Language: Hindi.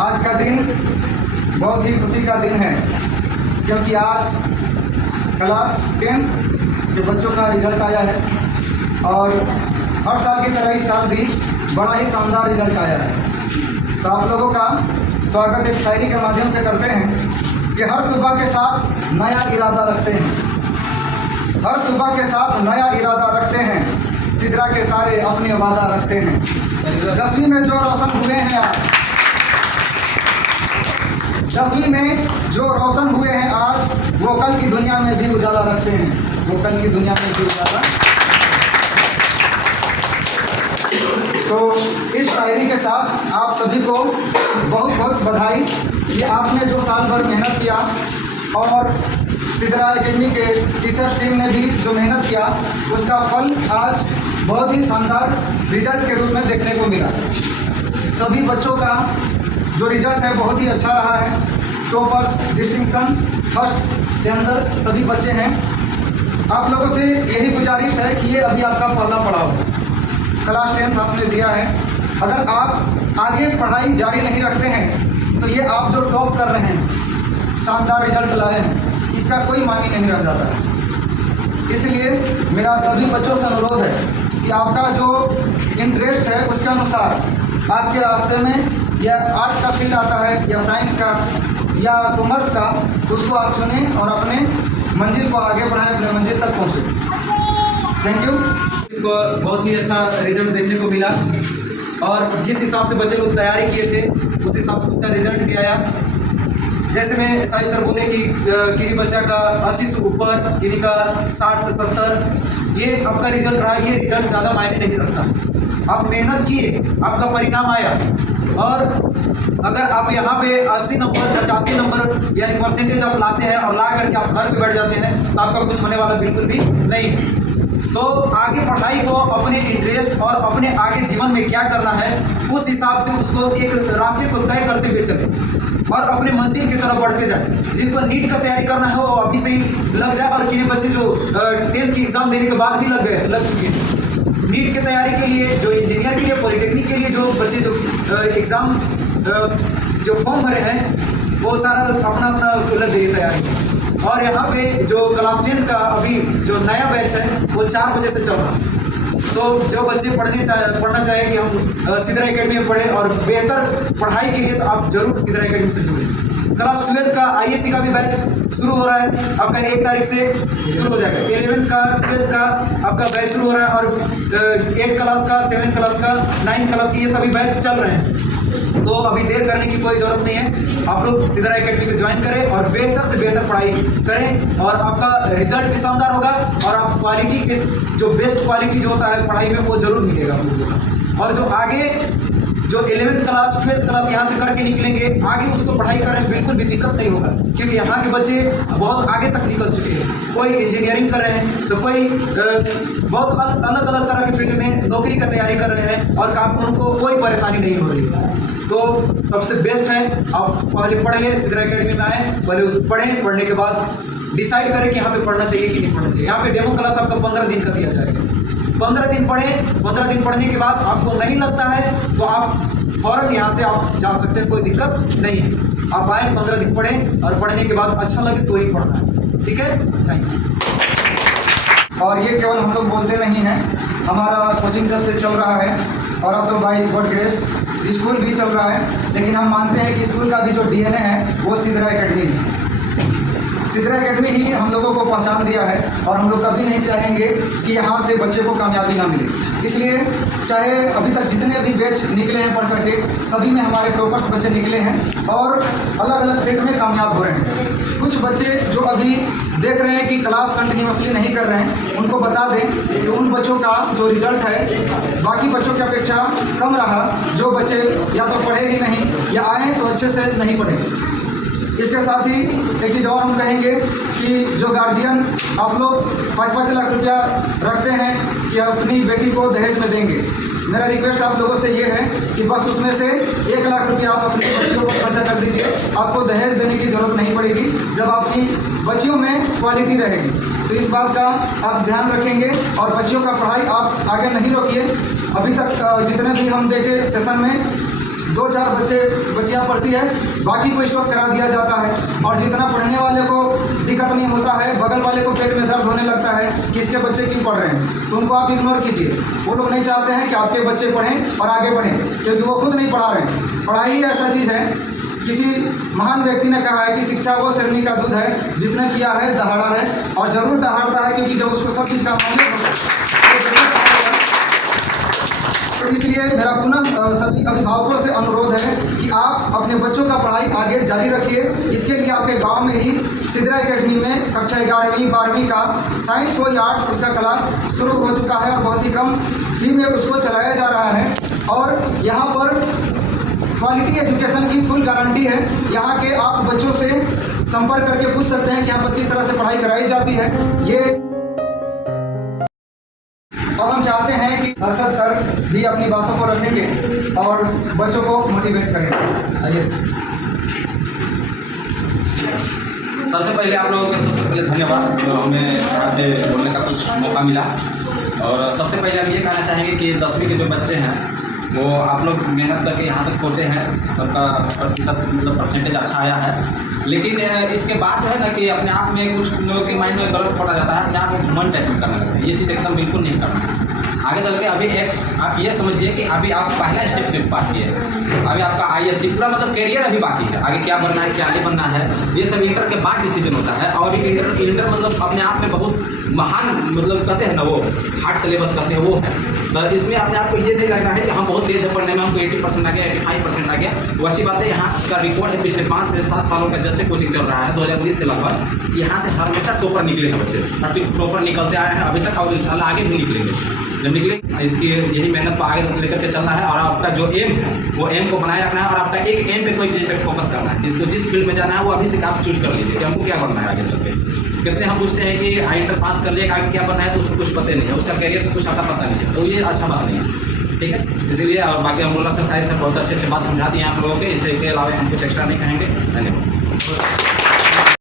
आज का दिन बहुत ही खुशी का दिन है, क्योंकि आज क्लास 10 के बच्चों का रिजल्ट आया है और हर साल की तरह इस साल भी बड़ा ही शानदार रिजल्ट आया है। तो आप लोगों का स्वागत एक शायरी के माध्यम से करते हैं कि हर सुबह के साथ नया इरादा रखते हैं, हर सुबह के साथ नया इरादा रखते हैं, सिदरा के तारे अपने वादा रखते हैं। 10वीं में जो रोशन हुए हैं आज, 10वीं में जो रोशन हुए हैं आज, वो कल की दुनिया में भी उजाला रखते हैं, वो कल की दुनिया में भी उजाला। तो इस शायरी के साथ आप सभी को बहुत बहुत बधाई कि आपने जो साल भर मेहनत किया और सिदरा एकेडमी के टीचर्स टीम ने भी जो मेहनत किया उसका फल आज बहुत ही शानदार रिजल्ट के रूप में देखने को मिला। सभी बच्चों का जो रिजल्ट है बहुत ही अच्छा रहा है। टॉपर्स, डिस्टिंक्शन, फर्स्ट के अंदर सभी बच्चे हैं। आप लोगों से यही गुजारिश है कि ये अभी आपका पहला पड़ाव है, क्लास 10 आपने दिया है। अगर आप आगे पढ़ाई जारी नहीं रखते हैं तो ये आप जो टॉप कर रहे हैं, शानदार रिजल्ट लाए हैं, इसका कोई मानी नहीं रह जाता है। इसलिए मेरा सभी बच्चों से अनुरोध है कि आपका जो इंटरेस्ट है उसके अनुसार आपके रास्ते में या आर्ट्स का फील्ड आता है या साइंस का या कॉमर्स का, उसको आप चुनें और अपने मंजिल को आगे बढ़ाएं, अपने मंजिल तक पहुँचे। Thank you. को बहुत ही अच्छा रिजल्ट देखने को मिला और जिस हिसाब से बच्चे लोग तैयारी किए थे उस हिसाब से उसका रिजल्ट भी आया। जैसे मैं साहिल सर बोले कि किसी बच्चा का 80 से ऊपर, किसी का 60 से 70, ये आपका रिजल्ट रहा। ये रिजल्ट ज़्यादा मायने नहीं रखता। आप मेहनत किए, आपका परिणाम आया। और अगर आप यहाँ पे 80 नंबर, 85 नंबर यानी परसेंटेज आप लाते हैं और ला करके आप घर पे बैठ जाते हैं तो आपका कुछ होने वाला बिल्कुल भी नहीं। तो आगे पढ़ाई को अपने इंटरेस्ट और अपने आगे जीवन में क्या करना है उस हिसाब से उसको एक रास्ते को तय करते हुए चले और अपने मंजिल की तरफ बढ़ते जाए। जिनको नीट का तैयारी करना है वो अभी से ही लग जाए। और किन्हीं बच्चे जो 10th की एग्ज़ाम देने के बाद भी लग चुके हैं नीट की तैयारी के लिए, जो इंजीनियर के लिए, पॉलिटेक्निक के लिए जो बच्चे जो एग्ज़ाम जो फॉर्म भरे हैं वो सारा अपना लग जाइए तैयारी। और यहाँ पे जो क्लास 10 का अभी जो नया बैच है वो 4 बजे से चल रहा है। तो जो बच्चे पढ़ना चाहें कि हम सिदरा एकेडमी में पढ़ें और बेहतर पढ़ाई के लिए, तो आप जरूर सिदरा एकेडमी से जुड़ें। क्लास 12 का ISC का भी बैच शुरू हो रहा है, आपका 1 तारीख से शुरू हो जाएगा। 11th का, 12th का आपका बैच शुरू हो रहा है और 8 क्लास का, 7 क्लास का, 9 क्लास के ये सभी बैच चल रहे हैं। तो अभी देर करने की कोई ज़रूरत नहीं है। आप लोग सिदरा एकेडमी को ज्वाइन करें और बेहतर से बेहतर पढ़ाई करें और आपका रिजल्ट भी शानदार होगा और आप क्वालिटी के जो बेस्ट क्वालिटी जो होता है पढ़ाई में वो जरूर मिलेगा आप लोगों को। और जो आगे जो 11th क्लास, 12th क्लास यहाँ से करके निकलेंगे, आगे उसको पढ़ाई करने में बिल्कुल भी दिक्कत नहीं होगा, क्योंकि यहाँ के बच्चे बहुत आगे तक निकल चुके हैं। कोई इंजीनियरिंग कर रहे हैं तो कोई बहुत अलग अलग तरह के फील्ड में नौकरी का तैयारी कर रहे हैं और काफ़ी उनको कोई परेशानी नहीं हो रही है। तो सबसे बेस्ट है आप पहले पढ़िए, सिदरा एकेडमी में आए, पहले उसे पढ़ें, पढ़ने के बाद डिसाइड करें कि यहाँ पे पढ़ना चाहिए कि नहीं पढ़ना चाहिए। यहाँ पे डेमो क्लास आपका 15 दिन का दिया जाएगा। 15 दिन पढ़ें, 15 दिन पढ़ने के बाद आपको नहीं लगता है तो आप फौरन यहाँ से आप जा सकते हैं, कोई दिक्कत नहीं है। आप आए, 15 दिन पढ़ें और पढ़ने के बाद अच्छा लगे तो ही पढ़ना है। ठीक है, थैंक यू। और ये केवल हम लोग बोलते नहीं हैं, हमारा कोचिंग जब से चल रहा है और अब तो बाय गॉड ग्रेस स्कूल भी चल रहा है, लेकिन हम मानते हैं कि स्कूल का भी जो DNA है वो सिदरा एकेडमी है। सिदरा एकेडमी ही हम लोगों को पहचान दिया है और हम लोग कभी नहीं चाहेंगे कि यहाँ से बच्चे को कामयाबी ना मिले। इसलिए चाहे अभी तक जितने भी बैच निकले हैं पढ़ करके, सभी में हमारे टॉपर्स बच्चे निकले हैं और अलग अलग फील्ड में कामयाब हो रहे हैं। कुछ बच्चे जो अभी देख रहे हैं कि क्लास कंटिन्यूसली नहीं कर रहे हैं, उनको बता दें कि उन बच्चों का जो रिजल्ट है बाकी बच्चों की अपेक्षा कम रहा। जो बच्चे या तो पढ़े ही नहीं या आए तो अच्छे से नहीं पढ़े। इसके साथ ही एक चीज़ और हम कहेंगे कि जो गार्जियन आप लोग 5-5 लाख रुपया रखते हैं कि अपनी बेटी को दहेज में देंगे, मेरा रिक्वेस्ट आप लोगों से ये है कि बस उसमें से 1 लाख रुपया आप अपनी बच्चियों को खर्चा कर दीजिए। आपको दहेज देने की ज़रूरत नहीं पड़ेगी जब आपकी बच्चियों में क्वालिटी रहेगी। तो इस बात का आप ध्यान रखेंगे और बच्चियों का पढ़ाई आप आगे नहीं रोकिए। अभी तक जितने भी हम देखे सेशन में 2-4 बच्चियाँ पढ़ती है, बाकी को स्टॉप करा दिया जाता है। और जितना पढ़ने वाले को दिक्कत नहीं होता है, बगल वाले को पेट में दर्द होने लगता है कि इसके बच्चे क्यों पढ़ रहे हैं, तो उनको आप इग्नोर कीजिए। वो लोग नहीं चाहते हैं कि आपके बच्चे पढ़ें और आगे बढ़ें, क्योंकि वो खुद नहीं पढ़ा रहे हैं। पढ़ाई ही ऐसा चीज़ है, किसी महान व्यक्ति ने कहा है कि शिक्षा वो शेरनी का दूध है जिसने किया है दहाड़ा है, और ज़रूर दहाड़ता है, क्योंकि जब उसको सब चीज़ का मालूम होगा तो इसलिए मेरा पुनः सभी अभिभावकों से अनुरोध है कि आप अपने बच्चों का पढ़ाई आगे जारी रखिए। इसके लिए आपके गांव में ही सिद्रा एकेडमी में कक्षा 11वीं 12वीं का साइंस हो या आर्ट्स उसका क्लास शुरू हो चुका है और बहुत ही कम फी में उसको चलाया जा रहा है। और यहाँ पर क्वालिटी एजुकेशन की फुल गारंटी है। यहाँ के आप बच्चों से संपर्क करके पूछ सकते हैं कि यहाँ पर किस तरह से पढ़ाई कराई जाती है। ये और हम चाहते हैं कि हर्षद सर भी अपनी बातों को रखेंगे और बच्चों को मोटिवेट करेंगे। आइए सबसे पहले आप लोगों को सबसे पहले धन्यवाद जो हमें आज बोलने का कुछ मौका मिला। और सबसे पहले हम ये कहना चाहेंगे कि 10वीं के जो बच्चे हैं वो आप लोग मेहनत करके यहाँ तक पहुँचे हैं, सबका प्रतिशत मतलब परसेंटेज अच्छा आया है। लेकिन इसके बाद जो है ना कि अपने आप में कुछ लोगों के माइंड में गलत पड़ा जाता है, अपने आप में घमंड टाइप में करने लगता है। ये चीज़ एकदम बिल्कुल नहीं करना है। आगे चल के अभी एक आप ये समझिए कि अभी आप पहला स्टेप सिर्फ पास किए, अभी आपका ISC पूरा मतलब कैरियर अभी बाकी है। आगे क्या बनना है, क्या नहीं बनना है, ये सब इंटर के बाद डिसीजन होता है। और अभी इंटर मतलब अपने आप में बहुत महान मतलब कहते हैं ना, वो हार्ड सिलेबस कहते हैं वो है। तो इसमें अपने आप को ये नहीं लगना है कि हम बहुत तेज है पढ़ने में, हमको 80% आ गया, 85% आ गया। वैसी बात है, यहाँ का रिकॉर्ड है पिछले 5 से 7 सालों का जब से कोचिंग चल रहा है 2019 से लगभग, यहाँ से हमेशा टॉपर निकले हैं बच्चे, टॉपर निकलते आए हैं अभी तक, और इंशाल्लाह आगे भी निकलेंगे। जब निकले इसकी यही मेहनत को आगे लेकर के चलना है। और आपका जो एम है वो एम को बनाए रखना है, और आपका एक एम पे कोई चीज़ पे फोकस करना है। जिसको जिस फील्ड में जाना है वो अभी से आप चूज कर लीजिए कि हमको क्या करना है आगे चल के। कितने हम पूछते हैं कि इंटर पास कर लिया आगे क्या बनना है, तो उसको कुछ पता नहीं है, उसका कैरियर को कुछ आता पता नहीं है, तो ये अच्छा बात नहीं है। ठीक है, इसीलिए और बाकी अमरुल्लाह सर साहिब से बहुत अच्छे बात समझा दी हैं आप लोगों के। इसके अलावा हम कुछ एक्स्ट्रा नहीं कहेंगे। धन्यवाद।